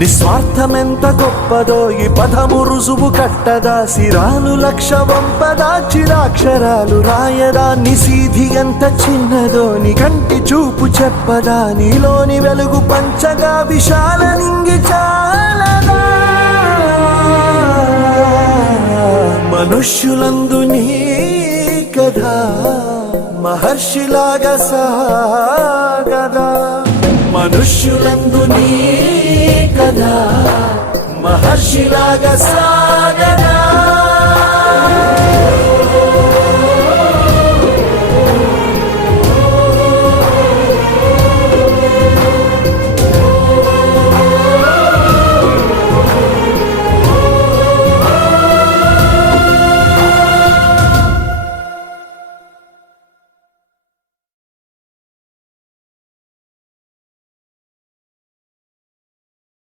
నిస్వార్థమెంత గొప్పదో ఈ పదము రుజువు కట్టదా, సిరాలు లక్ష వంపదా చిరాక్షరాలు రాయదా, నిసీధి ఎంత చిన్నదో నీ కంటి చూపు చెప్పదా, నీలోని వెలుగు పంచగా విశాల నింగి చాలదా. మనుష్యులందు నీ కథ మహర్షిలాగా సాగదా, మనుష్యులందు నీ కథ మహర్షిలాగా సాగదా.